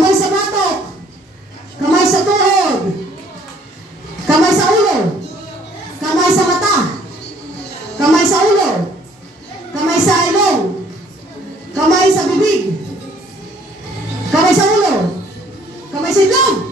Kamay sa batok. Kamay sa tuhod. Kamay sa ulo. Kamay sa mata. Kamay sa ulo. Kamay sa ilong. Kamay sa bibig. Kamay sa ulo. Kamay sa ilong.